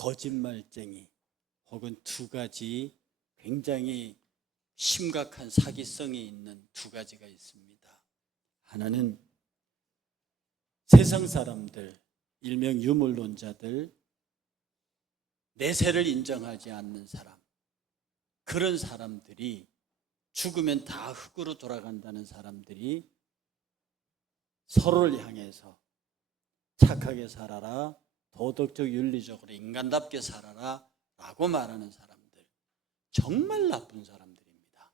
거짓말쟁이 혹은 두 가지 굉장히 심각한 사기성이 있는 두 가지가 있습니다. 하나는 세상 사람들, 일명 유물론자들, 내세를 인정하지 않는 사람, 그런 사람들이 죽으면 다 흙으로 돌아간다는 사람들이 서로를 향해서 착하게 살아라, 도덕적 윤리적으로 인간답게 살아라 라고 말하는 사람들, 정말 나쁜 사람들입니다.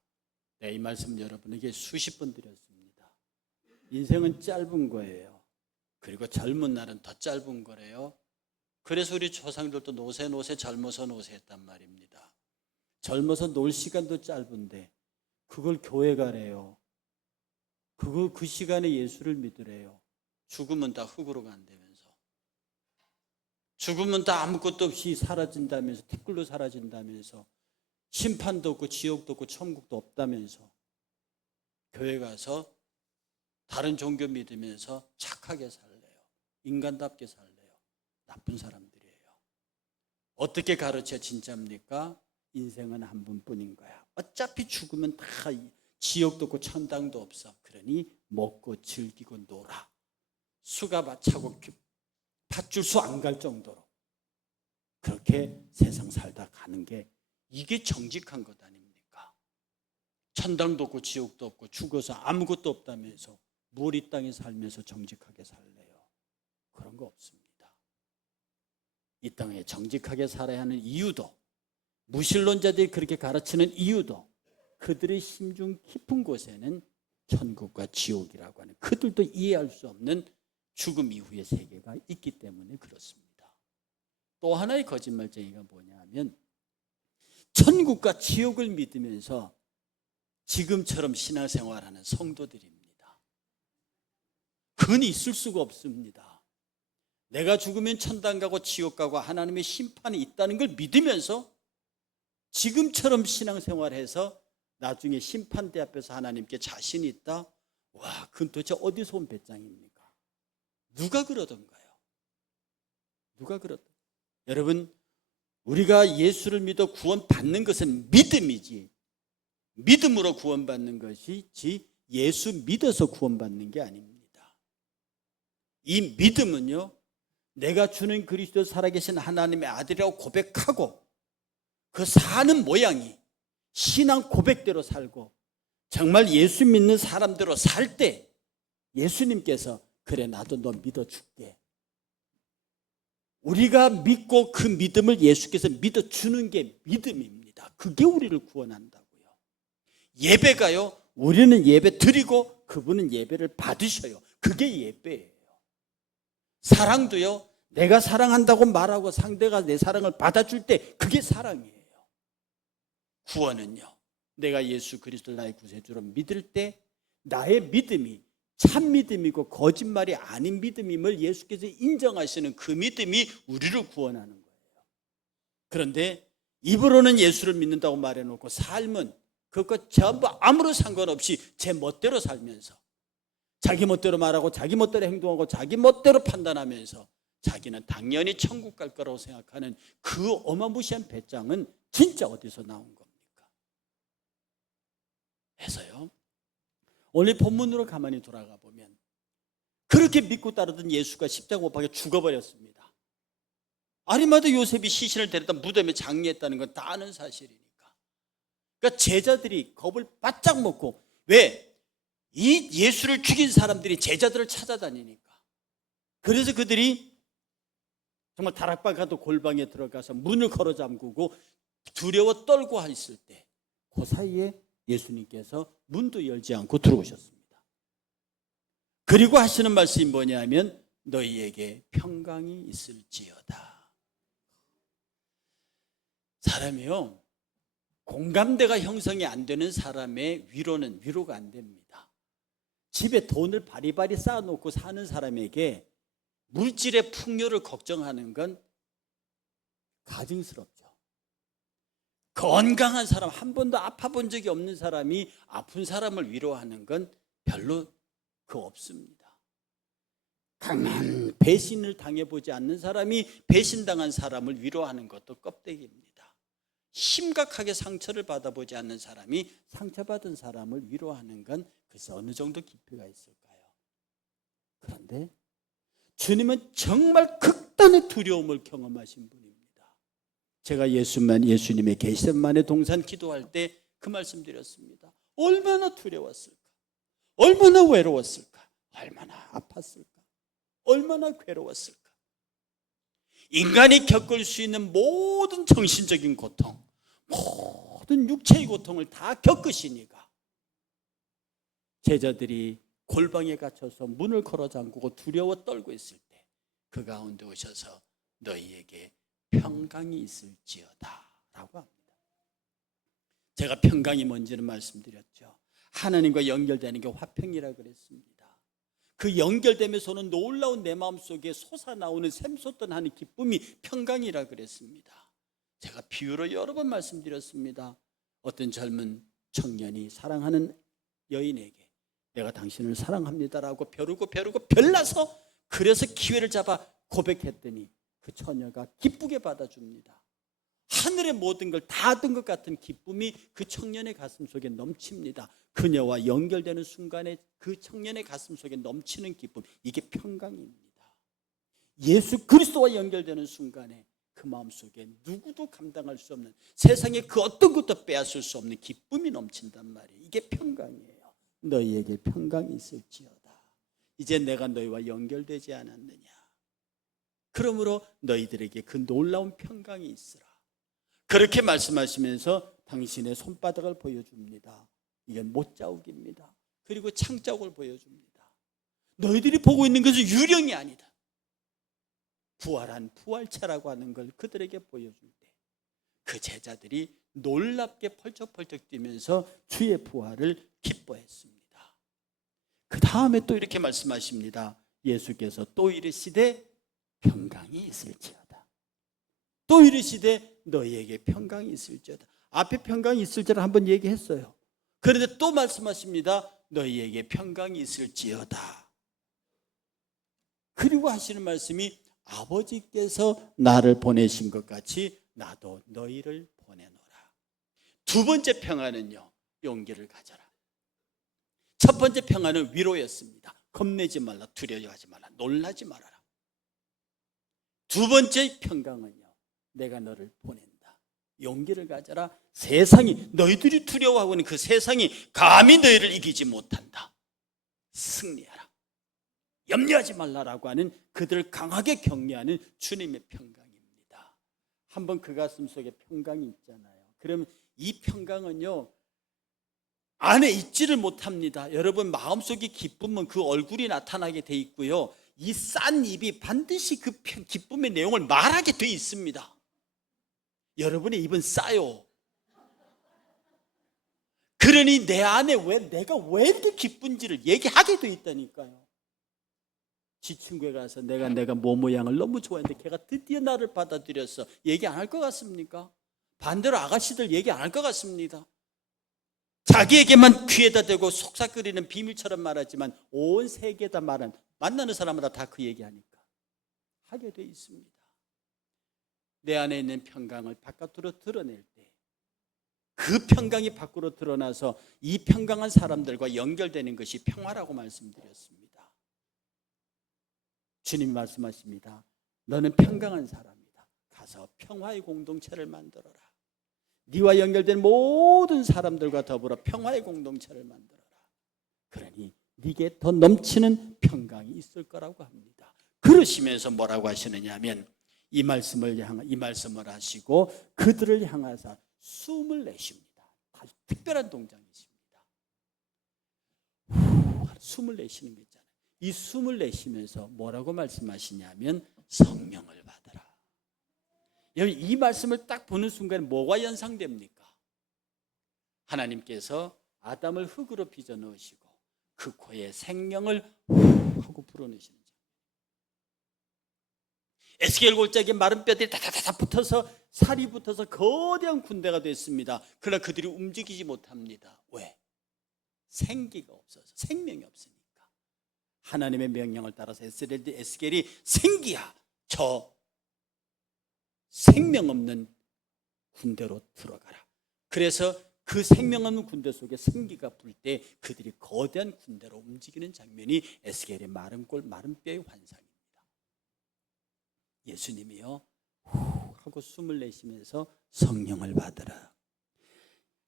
이 말씀 여러분에게 수십 번 드렸습니다. 인생은 짧은 거예요. 그리고 젊은 날은 더 짧은 거래요. 그래서 우리 조상들도 노세 젊어서 노세했단 말입니다. 젊어서 놀 시간도 짧은데 그걸 교회 가래요. 그 시간에 예수를 믿으래요. 죽으면 다 흙으로 간다면서, 죽으면 다 아무것도 없이 사라진다면서, 티끌로 사라진다면서, 심판도 없고 지옥도 없고 천국도 없다면서 교회 가서 다른 종교 믿으면서 착하게 살래요. 인간답게 살래요. 나쁜 사람들이에요. 어떻게 가르쳐 진짜입니까? 인생은 한 번뿐인 거야. 어차피 죽으면 다 지옥도 없고 천당도 없어. 그러니 먹고 즐기고 놀아. 수가 차고 밧줄 수 안 갈 정도로 그렇게 세상 살다 가는 게 이게 정직한 것 아닙니까? 천당도 없고 지옥도 없고 죽어서 아무것도 없다면서 뭘 이 땅에 살면서 정직하게 살래요? 그런 거 없습니다. 이 땅에 정직하게 살아야 하는 이유도, 무신론자들이 그렇게 가르치는 이유도, 그들의 심중 깊은 곳에는 천국과 지옥이라고 하는 그들도 이해할 수 없는 죽음 이후의 세계가 있기 때문에 그렇습니다. 또 하나의 거짓말쟁이가 뭐냐 하면 천국과 지옥을 믿으면서 지금처럼 신앙생활하는 성도들입니다. 그건 있을 수가 없습니다. 내가 죽으면 천당 가고 지옥 가고 하나님의 심판이 있다는 걸 믿으면서 지금처럼 신앙생활해서 나중에 심판대 앞에서 하나님께 자신이 있다? 와, 그건 도대체 어디서 온 배짱입니까? 누가 그러던가요? 누가 그러던가요? 여러분, 우리가 예수를 믿어 구원받는 것은 믿음이지, 믿음으로 구원받는 것이지 예수 믿어서 구원받는 게 아닙니다. 이 믿음은요, 내가 주는 그리스도 살아계신 하나님의 아들이라고 고백하고 그 사는 모양이 신앙 고백대로 살고 정말 예수 믿는 사람대로 살 때 예수님께서 그래 나도 너 믿어줄게, 우리가 믿고 그 믿음을 예수께서 믿어주는 게 믿음입니다. 그게 우리를 구원한다고요. 예배가요, 우리는 예배 드리고 그분은 예배를 받으셔요. 그게 예배예요. 사랑도요, 내가 사랑한다고 말하고 상대가 내 사랑을 받아줄 때 그게 사랑이에요. 구원은요, 내가 예수 그리스도를 나의 구세주로 믿을 때 나의 믿음이 참 믿음이고 거짓말이 아닌 믿음임을 예수께서 인정하시는 그 믿음이 우리를 구원하는 거예요. 그런데 입으로는 예수를 믿는다고 말해놓고 삶은 그것과 전부 아무런 상관없이 제 멋대로 살면서 자기 멋대로 말하고 자기 멋대로 행동하고 자기 멋대로 판단하면서 자기는 당연히 천국 갈 거라고 생각하는 그 어마무시한 배짱은 진짜 어디서 나온 겁니까? 해서요, 오늘 본문으로 가만히 돌아가 보면 그렇게 믿고 따르던 예수가 십자가 못 박혀 죽어버렸습니다. 아리마다 요셉이 시신을 데려다 무덤에 장례했다는 건 다 아는 사실이니까. 그러니까 제자들이 겁을 바짝 먹고, 왜? 이 예수를 죽인 사람들이 제자들을 찾아다니니까. 그래서 그들이 정말 다락방가도 골방에 들어가서 문을 걸어 잠그고 두려워 떨고 있을 때 그 사이에 예수님께서 문도 열지 않고 들어오셨습니다. 그리고 하시는 말씀이 뭐냐면 너희에게 평강이 있을지어다. 사람이요, 공감대가 형성이 안 되는 사람의 위로는 위로가 안 됩니다. 집에 돈을 바리바리 쌓아놓고 사는 사람에게 물질의 풍요를 걱정하는 건 가증스럽죠. 건강한 사람, 한 번도 아파본 적이 없는 사람이 아픈 사람을 위로하는 건 별로 없습니다. 강한 배신을 당해보지 않는 사람이 배신당한 사람을 위로하는 것도 껍데기입니다. 심각하게 상처를 받아보지 않는 사람이 상처받은 사람을 위로하는 건 글쎄 어느 정도 깊이가 있을까요? 그런데 주님은 정말 극단의 두려움을 경험하신 분입니다. 제가 예수님의 겟세마네 동산 기도할 때 그 말씀 드렸습니다. 얼마나 두려웠을까? 얼마나 외로웠을까? 얼마나 아팠을까? 얼마나 괴로웠을까? 인간이 겪을 수 있는 모든 정신적인 고통, 모든 육체의 고통을 다 겪으시니까 제자들이 골방에 갇혀서 문을 걸어 잠그고 두려워 떨고 있을 때 그 가운데 오셔서 너희에게 평강이 있을지어다 라고 합니다. 제가 평강이 뭔지는 말씀드렸죠. 하나님과 연결되는 게 화평이라 그랬습니다. 그 연결되면서 오는 놀라운 내 마음속에 솟아나오는 샘솟던 하는 기쁨이 평강이라 그랬습니다. 제가 비유로 여러 번 말씀드렸습니다. 어떤 젊은 청년이 사랑하는 여인에게 내가 당신을 사랑합니다라고 벼르고 별나서 그래서 기회를 잡아 고백했더니 그 처녀가 기쁘게 받아줍니다. 하늘의 모든 걸 다 얻은 것 같은 기쁨이 그 청년의 가슴 속에 넘칩니다. 그녀와 연결되는 순간에 그 청년의 가슴 속에 넘치는 기쁨, 이게 평강입니다. 예수 그리스도와 연결되는 순간에 그 마음속에 누구도 감당할 수 없는, 세상에 그 어떤 것도 빼앗을 수 없는 기쁨이 넘친단 말이에요. 이게 평강이에요. 너희에게 평강이 있을지어다. 이제 내가 너희와 연결되지 않았느냐. 그러므로 너희들에게 그 놀라운 평강이 있으라. 그렇게 말씀하시면서 당신의 손바닥을 보여줍니다. 이건 못자국입니다. 그리고 창자국을 보여줍니다. 너희들이 보고 있는 것은 유령이 아니다. 부활한 부활체라고 하는 걸 그들에게 보여줄 때 그 제자들이 놀랍게 펄쩍펄쩍 뛰면서 주의 부활을 기뻐했습니다. 그 다음에 또 이렇게 말씀하십니다. 예수께서 또 이르시되 평강이 있을지어다. 또 이르시되 너희에게 평강이 있을지어다. 앞에 평강이 있을지를 한번 얘기했어요. 그런데 또 말씀하십니다. 너희에게 평강이 있을지어다. 그리고 하시는 말씀이 아버지께서 나를 보내신 것 같이 나도 너희를 보내노라. 두 번째 평안은요, 용기를 가져라. 첫 번째 평안은 위로였습니다. 겁내지 말라, 두려워하지 말라, 놀라지 말아라. 두 번째 평강은요, 내가 너를 보낸다. 용기를 가져라. 세상이, 너희들이 두려워하고 있는 그 세상이 감히 너희를 이기지 못한다. 승리하라. 염려하지 말라라고 하는, 그들을 강하게 격려하는 주님의 평강입니다. 한번 그 가슴 속에 평강이 있잖아요. 그러면 이 평강은요, 안에 있지를 못합니다. 여러분 마음속에 기쁨은 그 얼굴이 나타나게 돼 있고요, 이 싼 입이 반드시 그 기쁨의 내용을 말하게 돼 있습니다. 여러분의 입은 싸요. 그러니 내 안에 내가 왜 이렇게 기쁜지를 얘기하게 돼 있다니까요. 지 친구에 가서 내가 뭐 모양을 너무 좋아했는데 걔가 드디어 나를 받아들였어. 얘기 안 할 것 같습니까? 반대로 아가씨들 얘기 안 할 것 같습니다. 자기에게만 귀에다 대고 속삭거리는 비밀처럼 말하지만 온 세계에다 말한, 만나는 사람마다 다 그 얘기하니까 하게 돼 있습니다. 내 안에 있는 평강을 바깥으로 드러낼 때 그 평강이 밖으로 드러나서 이 평강한 사람들과 연결되는 것이 평화라고 말씀드렸습니다. 주님이 말씀하십니다. 너는 평강한 사람이다. 가서 평화의 공동체를 만들어라. 네와 연결된 모든 사람들과 더불어 평화의 공동체를 만들어라. 그러니 네게 더 넘치는 평강이 있을 거라고 합니다. 그러시면서 뭐라고 하시느냐 하면 이 말씀을 하시고 그들을 향하사 숨을 내쉽니다. 아주 특별한 동작이십니다. 숨을 내쉬는 게 있잖아요. 이 숨을 내쉬면서 뭐라고 말씀하시냐면 성령을 받으라. 여러분 이 말씀을 딱 보는 순간에 뭐가 연상됩니까? 하나님께서 아담을 흙으로 빚어 넣으시고 그 코에 생명을 후 하고 불어넣으시는 장. 에스겔 골짜기에 마른 뼈들이 다다다다 붙어서 살이 붙어서 거대한 군대가 됐습니다. 그러나 그들이 움직이지 못합니다. 왜? 생기가 없어서, 생명이 없으니까. 하나님의 명령을 따라서 에스겔이 생기야 저 생명 없는 군대로 들어가라. 그래서 그 생명 없는 군대 속에 생기가 불 때 그들이 거대한 군대로 움직이는 장면이 에스겔의 마른 꼴 마른 뼈의 환상입니다. 예수님이요 후 하고 숨을 내쉬면서 성령을 받으라.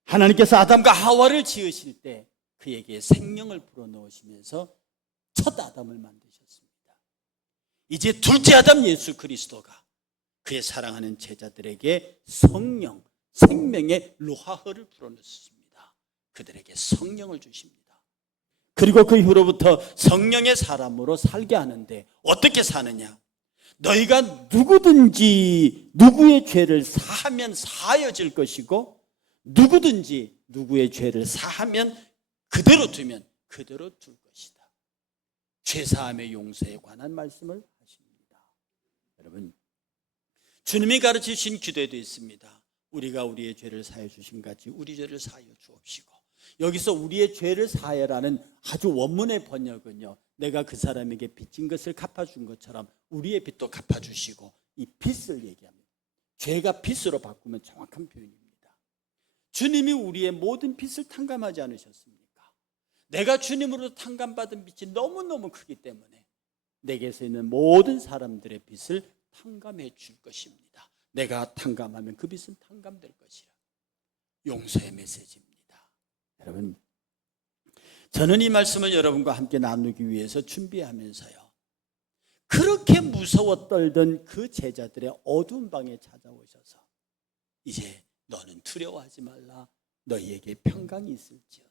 하나님께서 아담과 하와를 지으실 때 그에게 생명을 불어넣으시면서 첫 아담을 만드셨습니다. 이제 둘째 아담 예수 그리스도가 그의 사랑하는 제자들에게 성령, 생명의 루하흐를 불어넣습니다. 그들에게 성령을 주십니다. 그리고 그 이후로부터 성령의 사람으로 살게 하는데 어떻게 사느냐? 너희가 누구든지 누구의 죄를 사하면 사하여질 것이고 누구든지 누구의 죄를 사하면 그대로 두면 그대로 둘 것이다. 죄사함의 용서에 관한 말씀을 하십니다. 여러분, 주님이 가르치신 기도에도 있습니다. 우리가 우리의 죄를 사하여 주신 같이 우리 죄를 사하여 주옵시고. 여기서 우리의 죄를 사하여라는 아주 원문의 번역은요, 내가 그 사람에게 빚진 것을 갚아준 것처럼 우리의 빚도 갚아주시고, 이 빚을 얘기합니다. 죄가 빚으로 바꾸면 정확한 표현입니다. 주님이 우리의 모든 빚을 탕감하지 않으셨습니까? 내가 주님으로 탕감받은 빚이 너무너무 크기 때문에 내게서 있는 모든 사람들의 빚을 탕감해 줄 것입니다. 내가 탕감하면 그 빚은 탕감될 것이라. 용서의 메시지입니다. 여러분, 저는 이 말씀을 여러분과 함께 나누기 위해서 준비하면서요, 그렇게 무서워 떨던 그 제자들의 어두운 방에 찾아오셔서 이제 너는 두려워하지 말라. 너희에게 평강이 있을지어다.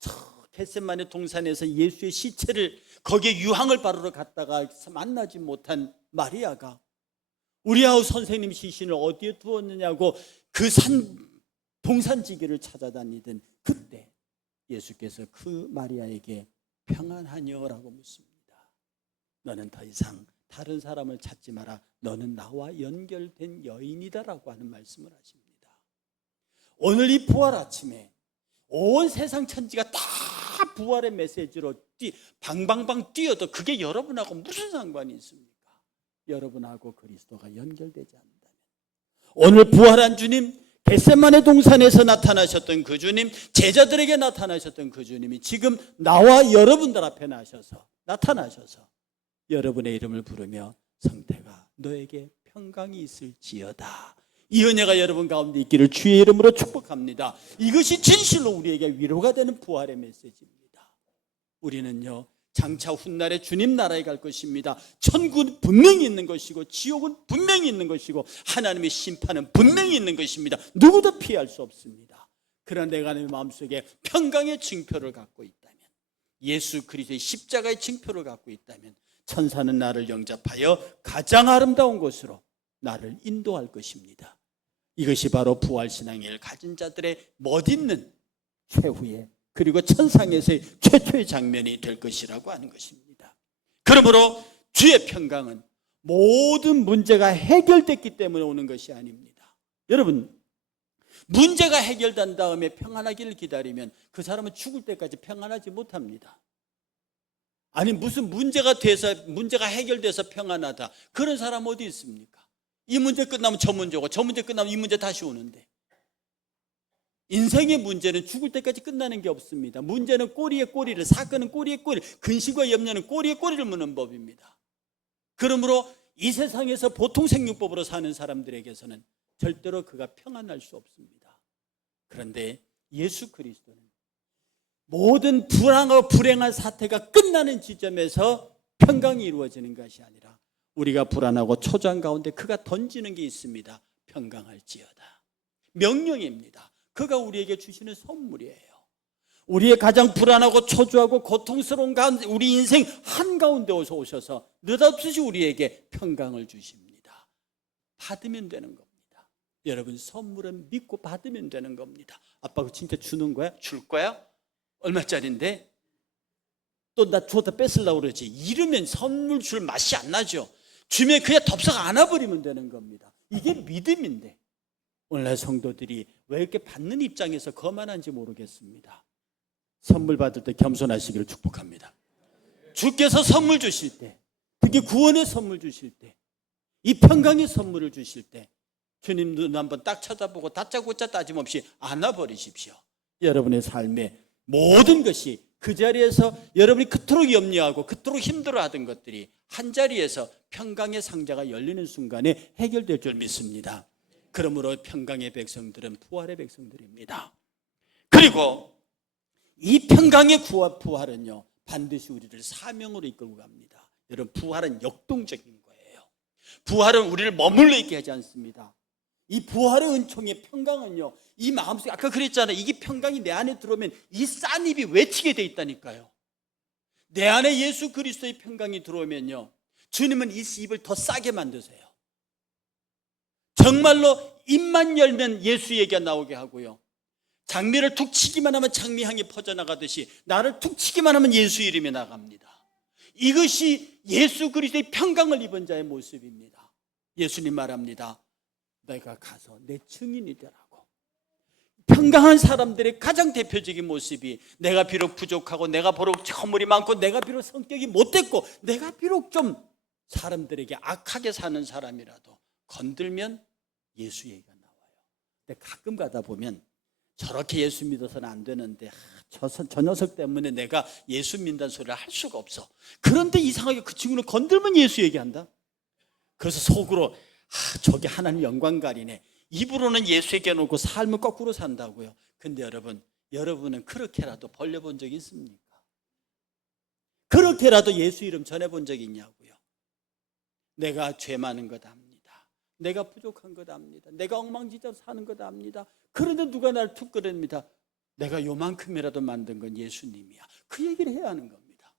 저 겟세마네 동산에서 예수의 시체를 거기에 유황을 바르러 갔다가 만나지 못한 마리아가 우리 아우 선생님 시신을 어디에 두었느냐고 그 동산지기를 찾아다니던 그때 예수께서 그 마리아에게 평안하냐라고 묻습니다. 너는 더 이상 다른 사람을 찾지 마라. 너는 나와 연결된 여인이다라고 하는 말씀을 하십니다. 오늘 이 부활 아침에 온 세상 천지가 다 부활의 메시지로 방방방 뛰어도 그게 여러분하고 무슨 상관이 있습니까? 여러분하고 그리스도가 연결되지 않는다면, 오늘 부활한 주님, 겟세마네 동산에서 나타나셨던 그 주님, 제자들에게 나타나셨던 그 주님이 지금 나와 여러분들 앞에 나타나셔서 여러분의 이름을 부르며 성태가 너에게 평강이 있을지어다. 이 은혜가 여러분 가운데 있기를 주의 이름으로 축복합니다. 이것이 진실로 우리에게 위로가 되는 부활의 메시지입니다. 우리는요, 장차 훗날에 주님 나라에 갈 것입니다. 천국은 분명히 있는 것이고 지옥은 분명히 있는 것이고 하나님의 심판은 분명히 있는 것입니다. 누구도 피할 수 없습니다. 그러나 내가 내 마음속에 평강의 징표를 갖고 있다면, 예수 그리스도의 십자가의 징표를 갖고 있다면, 천사는 나를 영접하여 가장 아름다운 곳으로 나를 인도할 것입니다. 이것이 바로 부활신앙을 가진 자들의 멋있는 최후의, 그리고 천상에서의 최초의 장면이 될 것이라고 하는 것입니다. 그러므로 주의 평강은 모든 문제가 해결됐기 때문에 오는 것이 아닙니다. 여러분, 문제가 해결된 다음에 평안하기를 기다리면 그 사람은 죽을 때까지 평안하지 못합니다. 아니, 무슨 문제가 해결돼서 평안하다, 그런 사람 어디 있습니까? 이 문제 끝나면 저 문제고 저 문제 끝나면 이 문제 다시 오는데, 인생의 문제는 죽을 때까지 끝나는 게 없습니다. 문제는 꼬리에 꼬리를, 사건은 꼬리에 꼬리를, 근심과 염려는 꼬리에 꼬리를 무는 법입니다. 그러므로 이 세상에서 보통 생육법으로 사는 사람들에게서는 절대로 그가 평안할 수 없습니다. 그런데 예수 그리스도는 모든 불안하고 불행한 사태가 끝나는 지점에서 평강이 이루어지는 것이 아니라 우리가 불안하고 초조한 가운데 그가 던지는 게 있습니다. 평강할지어다. 명령입니다. 그가 우리에게 주시는 선물이에요. 우리의 가장 불안하고 초조하고 고통스러운 가운데, 우리 인생 한가운데 오셔서 느닷없이 우리에게 평강을 주십니다. 받으면 되는 겁니다. 여러분, 선물은 믿고 받으면 되는 겁니다. 아빠가 진짜 주는 거야? 줄 거야? 얼마짜린데? 또 나 주었다 뺏으려고 그러지. 이러면 선물 줄 맛이 안 나죠. 주면 그냥 덥석 안아버리면 되는 겁니다. 이게 믿음인데 오늘날 성도들이 왜 이렇게 받는 입장에서 거만한지 모르겠습니다. 선물 받을 때 겸손하시기를 축복합니다. 주께서 선물 주실 때, 특히 구원의 선물 주실 때, 이 평강의 선물을 주실 때 주님 눈 한번 딱 쳐다보고 다짜고짜 따짐없이 안아버리십시오. 여러분의 삶의 모든 것이 그 자리에서 여러분이 그토록 염려하고 그토록 힘들어하던 것들이 한자리에서 평강의 상자가 열리는 순간에 해결될 줄 믿습니다. 그러므로 평강의 백성들은 부활의 백성들입니다. 그리고 이 평강의 부활은요, 반드시 우리를 사명으로 이끌고 갑니다. 여러분, 부활은 역동적인 거예요. 부활은 우리를 머물러 있게 하지 않습니다. 이 부활의 은총의 평강은요, 이 마음속에, 아까 그랬잖아요. 이게 평강이 내 안에 들어오면 이 싼 입이 외치게 돼 있다니까요. 내 안에 예수 그리스도의 평강이 들어오면요, 주님은 이 입을 더 싸게 만드세요. 정말로 입만 열면 예수 얘기가 나오게 하고요, 장미를 툭 치기만 하면 장미 향이 퍼져나가듯이 나를 툭 치기만 하면 예수 이름이 나갑니다. 이것이 예수 그리스도의 평강을 입은 자의 모습입니다. 예수님 말합니다. 내가 가서 내 증인이 되라고. 평강한 사람들의 가장 대표적인 모습이, 내가 비록 부족하고 내가 비록 허물이 많고 내가 비록 성격이 못됐고 내가 비록 좀 사람들에게 악하게 사는 사람이라도 건들면 예수 얘기가 나와요. 근데 가끔 가다 보면 저렇게 예수 믿어서는 안 되는데 저 녀석 때문에 내가 예수 믿는다는 소리를 할 수가 없어. 그런데 이상하게 그 친구는 건들면 예수 얘기한다. 그래서 속으로 저게 하나님 영광가리네. 입으로는 예수 얘기해놓고 삶을 거꾸로 산다고요. 근데 여러분은 그렇게라도 벌려본 적이 있습니까? 그렇게라도 예수 이름 전해본 적이 있냐고요. 내가 죄 많은 것 압니다. 내가 부족한 것 압니다. 내가 엉망진창 사는 것 압니다. 그런데 누가 날 툭 끌어냅니다. 내가 요만큼이라도 만든 건 예수님이야. 그 얘기를 해야 하는 겁니다.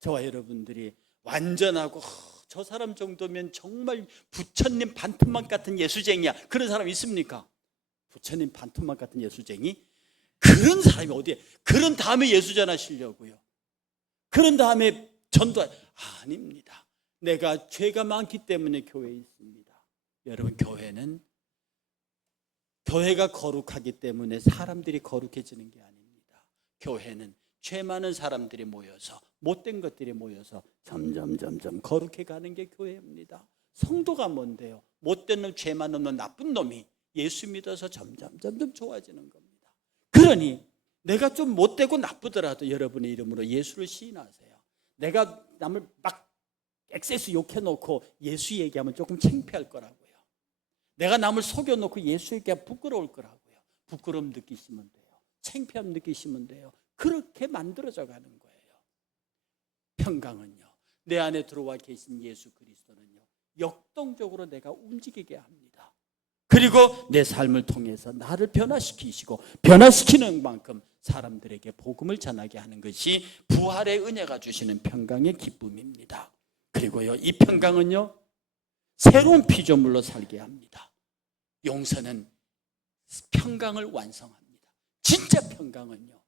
저와 여러분들이 완전하고 저 사람 정도면 정말 부처님 반토막 같은 예수쟁이야, 그런 사람 있습니까? 부처님 반토막 같은 예수쟁이? 그런 사람이 어디에? 그런 다음에 예수 전하시려고요. 그런 다음에 전도, 아닙니다. 내가 죄가 많기 때문에 교회에 있습니다. 여러분, 교회가 거룩하기 때문에 사람들이 거룩해지는 게 아닙니다. 교회는 죄 많은 사람들이 모여서, 못된 것들이 모여서 점점 거룩해 가는 게 교회입니다. 성도가 뭔데요? 못된 놈, 죄 많은 놈, 나쁜 놈이 예수 믿어서 점점 좋아지는 겁니다. 그러니 내가 좀 못되고 나쁘더라도 여러분의 이름으로 예수를 시인하세요. 내가 남을 막 엑세스 욕해놓고 예수 얘기하면 조금 창피할 거라고요. 내가 남을 속여놓고 예수 얘기하면 부끄러울 거라고요. 부끄러움 느끼시면 돼요. 창피함 느끼시면 돼요. 그렇게 만들어져 가는 거예요. 평강은요, 내 안에 들어와 계신 예수 그리스도는요, 역동적으로 내가 움직이게 합니다. 그리고 내 삶을 통해서 나를 변화시키시고 변화시키는 만큼 사람들에게 복음을 전하게 하는 것이 부활의 은혜가 주시는 평강의 기쁨입니다. 그리고요, 이 평강은요, 새로운 피조물로 살게 합니다. 용서는 평강을 완성합니다. 진짜 평강은요,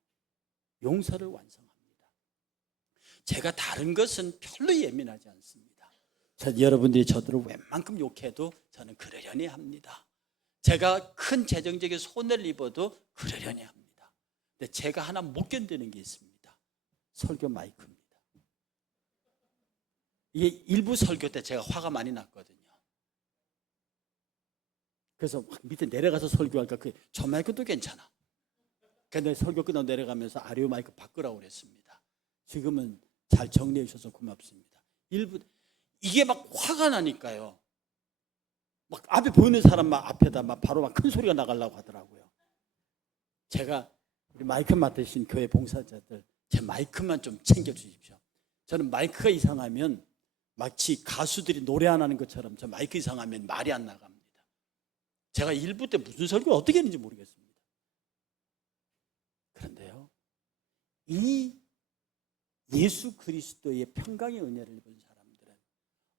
용서를 완성합니다. 제가 다른 것은 별로 예민하지 않습니다. 여러분들이 저들을 웬만큼 욕해도 저는 그러려니 합니다. 제가 큰 재정적인 손해를 입어도 그러려니 합니다. 근데 제가 하나 못 견디는 게 있습니다. 설교 마이크입니다. 이게 일부 설교 때 제가 화가 많이 났거든요. 그래서 밑에 내려가서 설교하니까 저 마이크도 괜찮아. 근데 설교 끝나고 내려가면서 아리오 마이크 바꾸라고 그랬습니다. 지금은 잘 정리해 주셔서 고맙습니다. 일부 이게 막 화가 나니까요, 막 앞에 보이는 사람 막 앞에다 막 바로 막 큰 소리가 나가려고 하더라고요. 제가 우리 마이크 맡으신 교회 봉사자들, 제 마이크만 좀 챙겨 주십시오. 저는 마이크가 이상하면 마치 가수들이 노래 안 하는 것처럼 저 마이크 이상하면 말이 안 나갑니다. 제가 일부 때 무슨 설교 어떻게 했는지 모르겠습니다. 그런데요, 이 예수 그리스도의 평강의 은혜를 입은 사람들은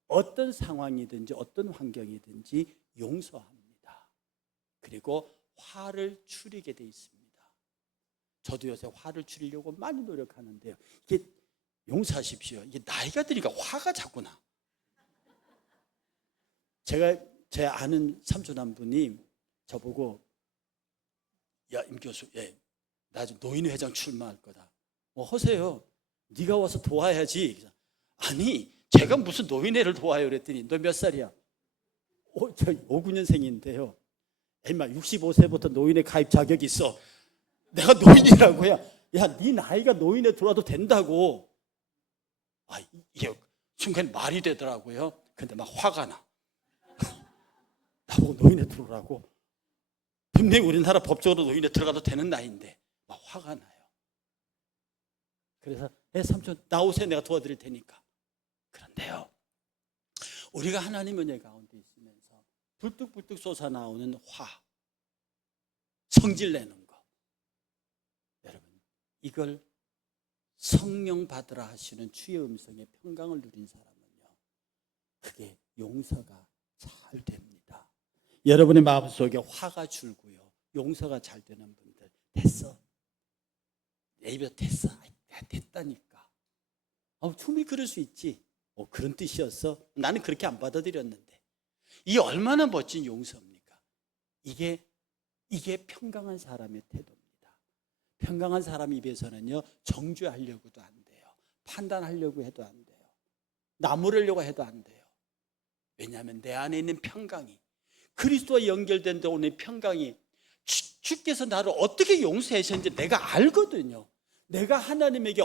어떤 상황이든지 어떤 환경이든지 용서합니다. 그리고 화를 추리게 돼 있습니다. 저도 요새 화를 추리려고 많이 노력하는데요, 이게 용서하십시오, 이게 나이가 드니까 화가 자꾸 나. 제 아는 삼촌 한 분이 저보고, 야, 임 교수, 나 노인회장 출마할 거다. 뭐 하세요. 네가 와서 도와야지. 아니 제가 무슨 노인애를 도와요 그랬더니 너 몇 살이야? 저 59년생인데요. 임마 65세부터 노인회 가입 자격이 있어. 내가 노인이라고요? 야, 네 나이가 노인에 들어와도 된다고. 이게 순간 말이 되더라고요. 근데 막 화가 나. 나보고 노인에 들어오라고. 분명히 우리나라 법적으로 노인에 들어가도 되는 나이인데 막 화가 나요. 그래서 삼촌 나오세요. 내가 도와드릴 테니까. 그런데요, 우리가 하나님 은혜 가운데 있으면서 불뚝불뚝 솟아나오는 화, 성질내는 거, 여러분 이걸 성령 받으라 하시는 주의 음성에 평강을 누린 사람은요, 그게 용서가 잘 됩니다. 여러분의 마음속에 화가 줄고요, 용서가 잘 되는 분들, 됐어, 내 입에서 됐어, 됐다니까. 충분히 그럴 수 있지. 그런 뜻이었어? 나는 그렇게 안 받아들였는데. 이게 얼마나 멋진 용서입니까? 이게 평강한 사람의 태도입니다. 평강한 사람 입에서는요, 정죄하려고도 안 돼요. 판단하려고 해도 안 돼요. 나무르려고 해도 안 돼요. 왜냐하면 내 안에 있는 평강이, 그리스도와 연결된 데 오는 평강이, 주께서 나를 어떻게 용서하셨는지 내가 알거든요. 내가 하나님에게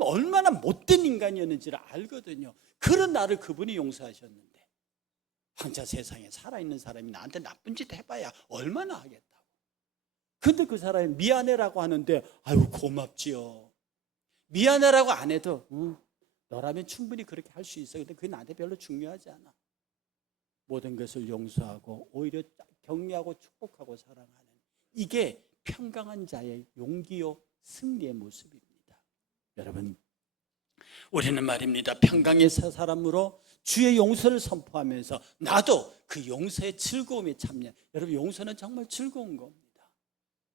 얼마나 못된 인간이었는지를 알거든요. 그런 나를 그분이 용서하셨는데, 황자 세상에 살아있는 사람이 나한테 나쁜 짓 해봐야 얼마나 하겠다고. 근데 그 사람이 미안해라고 하는데 아유 고맙지요. 미안해라고 안 해도 너라면 충분히 그렇게 할 수 있어. 근데 그게 나한테 별로 중요하지 않아. 모든 것을 용서하고 오히려 격려하고 축복하고 사랑하는, 이게 평강한 자의 용기요 승리의 모습입니다. 여러분, 우리는 말입니다, 평강의 사람으로 주의 용서를 선포하면서 나도 그 용서의 즐거움에 참여. 여러분, 용서는 정말 즐거운 겁니다.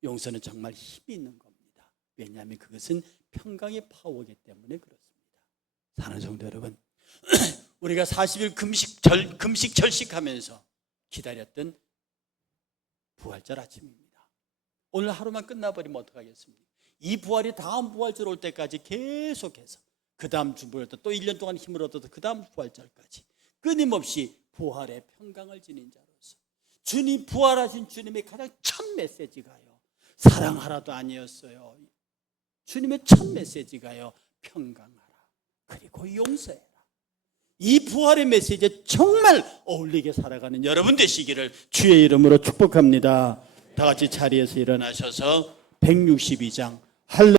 용서는 정말 힘이 있는 겁니다. 왜냐하면 그것은 평강의 파워이기 때문에 그렇습니다. 사랑하는 성도 여러분, 우리가 40일 금식 절식하면서 기다렸던 부활절 아침입니다. 오늘 하루만 끝나버리면 어떡하겠습니까? 이 부활이 다음 부활절 올 때까지 계속해서, 그 다음 주부터 또 1년 동안 힘을 얻어서 그 다음 부활절까지 끊임없이 부활의 평강을 지닌 자로서, 주님, 부활하신 주님의 가장 첫 메시지가요, 사랑하라도 아니었어요. 주님의 첫 메시지가요, 평강하라, 그리고 용서해라. 이 부활의 메시지에 정말 어울리게 살아가는 여러분 되시기를 주의 이름으로 축복합니다. 다 같이 자리에서 일어나셔서 162장 할렐루야.